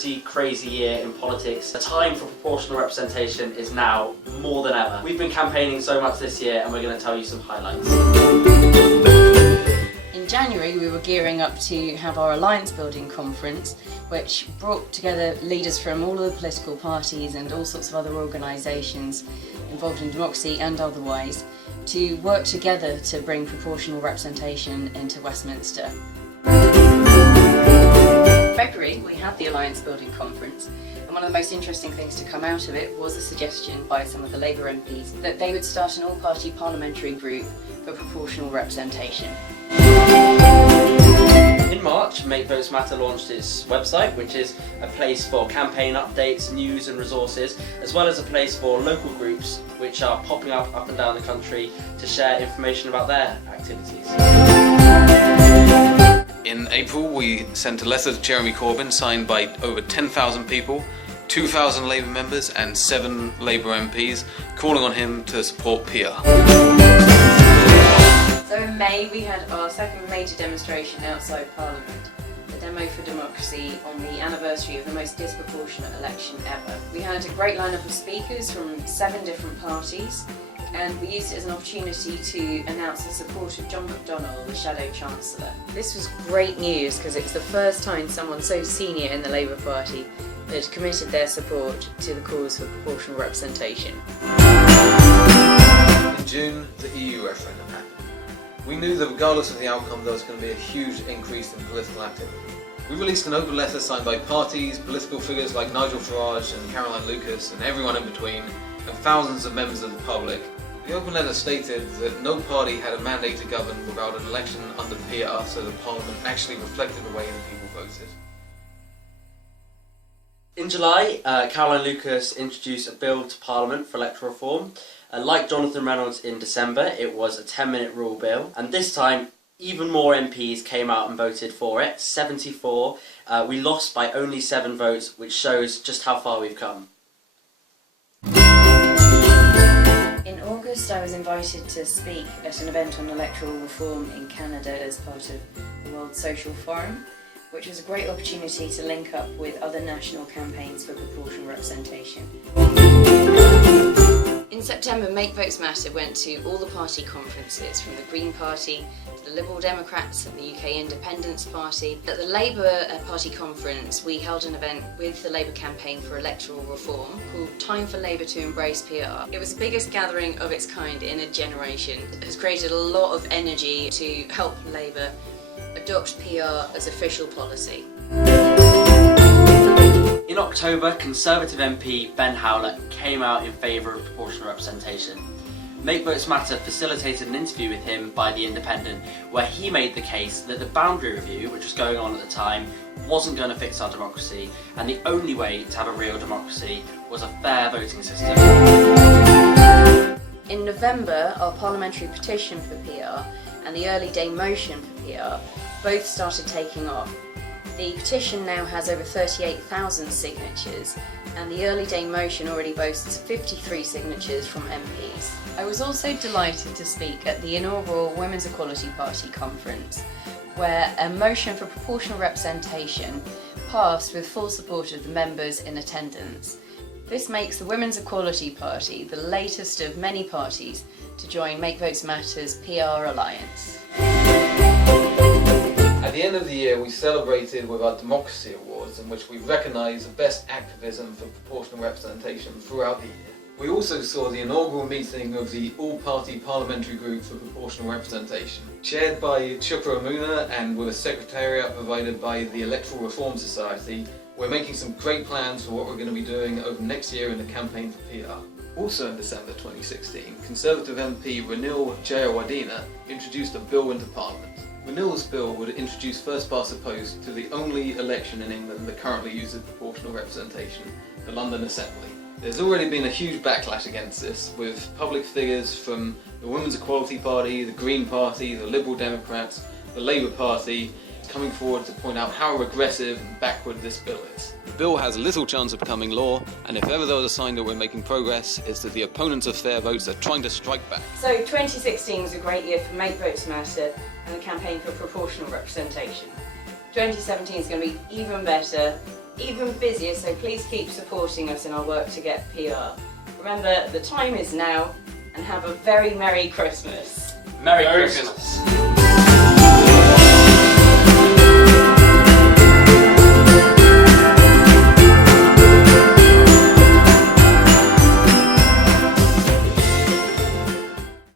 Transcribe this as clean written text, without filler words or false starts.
pretty crazy year in politics. The time for proportional representation is now more than ever. We've been campaigning so much this year and we're going to tell you some highlights. In January we were gearing up to have our alliance building conference, which brought together leaders from all of the political parties and all sorts of other organisations involved in democracy and otherwise to work together to bring proportional representation into Westminster. In February we had the alliance building conference, and one of the most interesting things to come out of it was a suggestion by some of the Labour MPs that they would start an all-party parliamentary group for proportional representation. In March, Make Votes Matter launched its website, which is a place for campaign updates, news and resources, as well as a place for local groups which are popping up and down the country to share information about their activities. In April, we sent a letter to Jeremy Corbyn signed by over 10,000 people, 2,000 Labour members and 7 Labour MPs, calling on him to support PR. So in May we had our second major demonstration outside Parliament, the Demo for Democracy on the anniversary of the most disproportionate election ever. We had a great lineup of speakers from 7 different parties, and we used it as an opportunity to announce the support of John McDonnell, the Shadow Chancellor. This was great news because it was the first time someone so senior in the Labour Party had committed their support to the cause for proportional representation. In June, the EU referendum happened. We knew that regardless of the outcome there was going to be a huge increase in political activity. We released an open letter signed by parties, political figures like Nigel Farage and Caroline Lucas and everyone in between, and thousands of members of the public. The open letter stated that no party had a mandate to govern without an election under PR, so the Parliament actually reflected the way the people voted. In July, Caroline Lucas introduced a bill to Parliament for electoral reform. Like Jonathan Reynolds in December, it was a 10-minute rule bill, and this time even more MPs came out and voted for it, 74. We lost by only 7 votes, which shows just how far we've come. In August I was invited to speak at an event on electoral reform in Canada as part of the World Social Forum, which was a great opportunity to link up with other national campaigns for proportional representation. In September, Make Votes Matter went to all the party conferences, from the Green Party to the Liberal Democrats and the UK Independence Party. At the Labour Party conference, we held an event with the Labour campaign for electoral reform called Time for Labour to Embrace PR. It was the biggest gathering of its kind in a generation. It has created a lot of energy to help Labour adopt PR as official policy. In October, Conservative MP Ben Howlett came out in favour of proportional representation. Make Votes Matter facilitated an interview with him by The Independent, where he made the case that the boundary review, which was going on at the time, wasn't going to fix our democracy, and the only way to have a real democracy was a fair voting system. In November, our parliamentary petition for PR and the early day motion for PR both started taking off. The petition now has over 38,000 signatures, and the early day motion already boasts 53 signatures from MPs. I was also delighted to speak at the inaugural Women's Equality Party conference, where a motion for proportional representation passed with full support of the members in attendance. This makes the Women's Equality Party the latest of many parties to join Make Votes Matter's PR alliance. At the end of the year, we celebrated with our Democracy Awards, in which we recognised the best activism for proportional representation throughout the year. We also saw the inaugural meeting of the All-Party Parliamentary Group for Proportional Representation, chaired by Chupra Amuna and with a secretariat provided by the Electoral Reform Society. We're making some great plans for what we're going to be doing over next year in the campaign for PR. Also in December 2016, Conservative MP Ranil Jayawardena introduced a bill into Parliament. Ranil's bill would introduce first past the post to the only election in England that currently uses proportional representation, the London Assembly. There's already been a huge backlash against this, with public figures from the Women's Equality Party, the Green Party, the Liberal Democrats, the Labour Party, coming forward to point out how regressive and backward this bill is. The bill has little chance of becoming law, and if ever there was a sign that we're making progress, it's that the opponents of fair votes are trying to strike back. So 2016 was a great year for Make Votes Matter and the campaign for proportional representation. 2017 is going to be even better, even busier, so please keep supporting us in our work to get PR. Remember, the time is now, and have a very Merry Christmas. Merry Christmas.